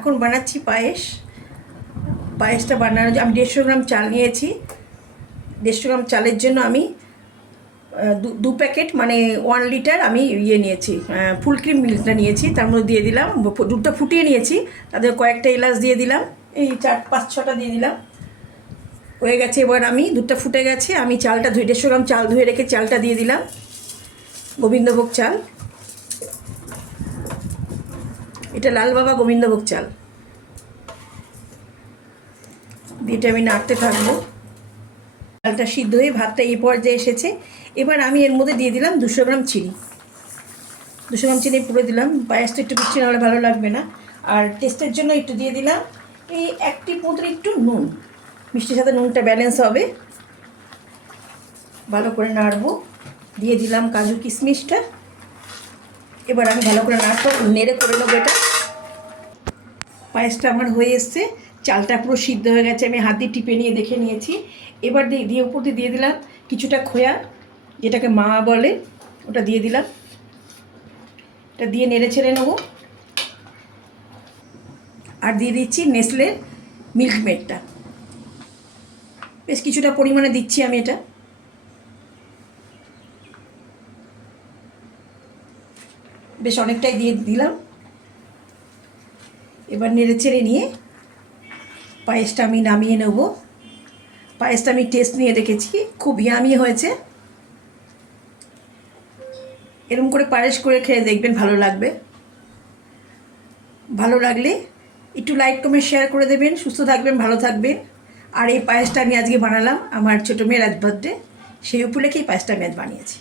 এখন বানাচ্ছি পায়েস। পায়েসটা বানানোর আমি 150 গ্রাম চাল নিয়েছি। 150 গ্রাম চালের জন্য আমি দু প্যাকেট মানে 1 লিটার আমি নিয়েছি, ফুল ক্রিম মিল্কটা নিয়েছি। তার মধ্যে দিয়ে দিলাম, দুধটা ফুটিয়ে নিয়েছি, তাদের কয়েকটা এলাচ দিয়ে দিলাম, এই 4-5-6টা দিয়ে দিলাম। হয়ে গেছে। এবার আমি দুধটা ফুটে গেছে, আমি চালটা 150 গ্রাম চাল ধুয়ে রেখে চালটা দিয়ে দিলাম, গোবিন্দভোগ চাল। এটা লাল বাবা গোবিন্দভোগ চাল। দিয়ে আমি নাড়তে থাকবো। চালটা সিদ্ধ হয়ে ভাতটা এই পর্যায়ে এসেছে। এবার আমি এর মধ্যে দিয়ে দিলাম 200 গ্রাম চিনি। 200 গ্রাম চিনি পুরো দিলাম, পায়েসটা একটু মিষ্টি না হলে ভালো লাগবে না। আর টেস্টের জন্য একটু দিয়ে দিলাম এই 1 টিস্পুন একটু নুন, মিষ্টির সাথে নুনটা ব্যালেন্স হবে। ভালো করে নাড়বো। দিয়ে দিলাম কাজু কিশমিশটা। এবার আমি ভালো করে নেড়ে করে নেবো এটা। পায়েসটা আমার হয়ে এসছে, চালটা পুরো সিদ্ধ হয়ে গেছে, আমি হাত দিয়ে টিপে নিয়ে দেখে নিয়েছি। এবার দিয়ে উপর দিয়ে দিলাম কিছুটা খোয়া, যেটাকে মা বলে, ওটা দিয়ে দিলাম। এটা দিয়ে নেড়ে ছেড়ে নেবো। আর দিয়ে দিচ্ছি নেসলের মিল্কমেডটা, বেশ কিছুটা পরিমাণে দিচ্ছি আমি এটা। বেশ অনেকটাই দিয়ে দিলাম। এবার নেড়ে ছেড়ে নিয়ে পায়েসটা আমি নামিয়ে নেব। পায়েসটা আমি টেস্ট নিয়ে দেখেছি, খুব ইয়ামি হয়েছে। এরকম করে পায়েস করে খেয়ে দেখবেন, ভালো লাগবে। ভালো লাগলে একটু লাইক কমেন্ট শেয়ার করে দেবেন। সুস্থ থাকবেন, ভালো থাকবেন। আর এই পায়েসটা আমি আজকে বানালাম আমার ছোটো মেয়ের আজ বার্থডে, সেই উপলক্ষেই পায়েসটা আমি আজ বানিয়েছি।